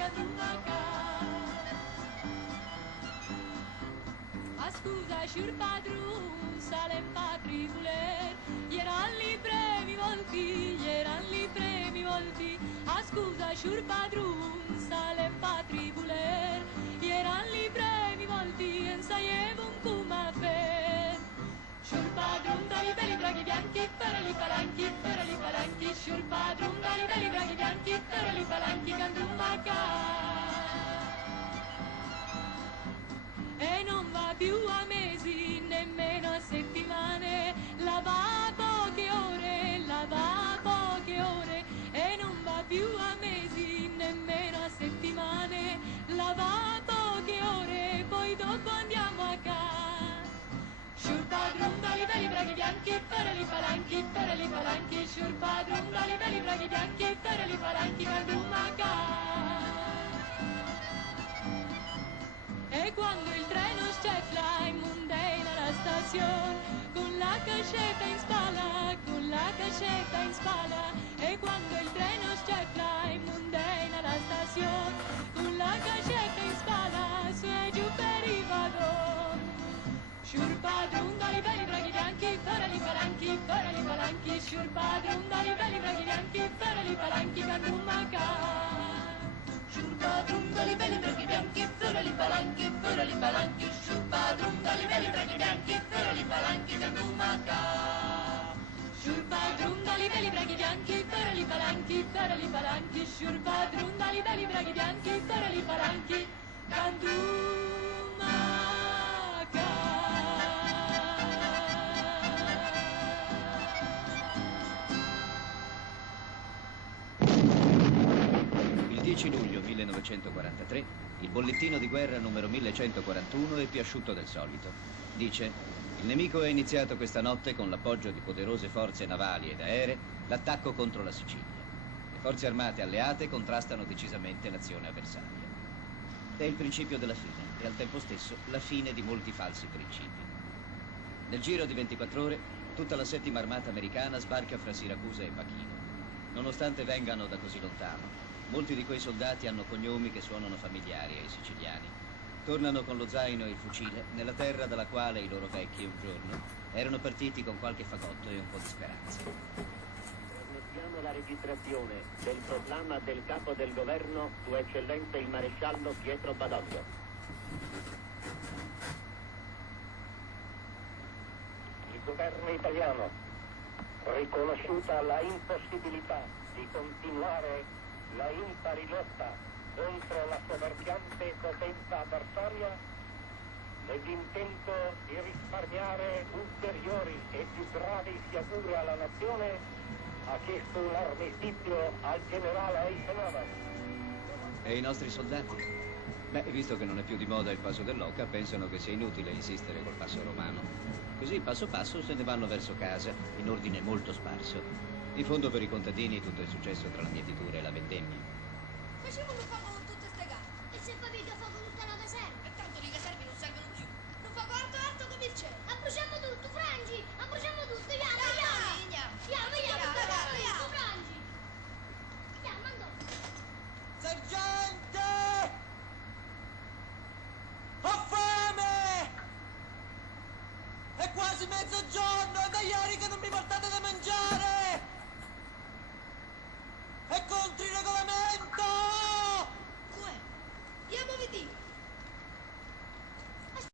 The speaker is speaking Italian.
Cadumaca. A scusa, signor padrone, sale patri voler, eran li premi volti, a scusa, signor padrone, sale patri voler, eran li premi volti, e saievo un cumafer. Signor padrone, dai belli braghi bianchi, ferali palanchi, signor padrone, dai belli braghi bianchi, ferali palanchi, Cadumaca. E non va più a mesi, nemmeno a settimane, lava poche ore, e non va più a mesi, nemmeno a settimane, lava poche ore, poi dopo andiamo a casa. Signor padrone, dai belli braghi bianchi, ferali palanchi, signor padrone, dai belli braghi bianchi, ferali palanchi, Cadumaca. E quando il treno scettla in Mundena alla stazione, con la cascetta in spalla, e quando il treno scettla in Mundena alla stazione, con la cascetta in spalla, su e giù per i vagoni. Signor padrone, dai belli braghi bianchi, ferali palanchi, signor padrone, dai belli braghi bianchi, ferali palanchi, Cadumaca. Signor padrone, dai belli braghi bianchi, ferali palanchi, signor padrone, dai belli braghi bianchi, ferali palanchi, Cadumaca. Signor padrone, dai belli braghi bianchi, ferali palanchi, signor padrone, dai belli braghi bianchi, ferali palanchi, Cadumaca. Il 10 luglio 1943, il bollettino di guerra numero 1141 è più asciutto del solito. Dice: il nemico ha iniziato questa notte, con l'appoggio di poderose forze navali ed aeree, l'attacco contro la Sicilia. Le forze armate alleate contrastano decisamente l'azione avversaria. È il principio della fine e al tempo stesso la fine di molti falsi principi. Nel giro di 24 ore, tutta la 7ª armata americana sbarca fra Siracusa e Pachino. Nonostante vengano da così lontano, molti di quei soldati hanno cognomi che suonano familiari ai siciliani. Tornano con lo zaino e il fucile nella terra dalla quale i loro vecchi un giorno erano partiti con qualche fagotto e un po' di speranza. Trasmettiamo la registrazione del proclama del capo del governo, Sua Eccellenza il Maresciallo Pietro Badoglio. Il governo italiano, riconosciuta la impossibilità di continuare la impari lotta contro la soverchiante potenza avversaria, nell'intento di risparmiare ulteriori e più gravi sciagure alla nazione, ha chiesto un armistizio al generale Eisenhower. E i nostri soldati? Beh, visto che non è più di moda il passo dell'Oca, pensano che sia inutile insistere col passo romano. Così, passo passo, se ne vanno verso casa, in ordine molto sparso. In fondo, per i contadini tutto è successo tra la mietitura e la vendemmia. Facevano fuoco con tutte ste gare. E se poi mica fuoco tutta la caserma? E tanto le caserme non servono più. Non fuoco alto come il cielo. Abbruciamo tutto, Frangi! Abbruciamo tutto, andiamo! Frangi! Andiamo, andò! Sergente! Ho fame! È quasi mezzogiorno, è da ieri che non mi portate da mangiare!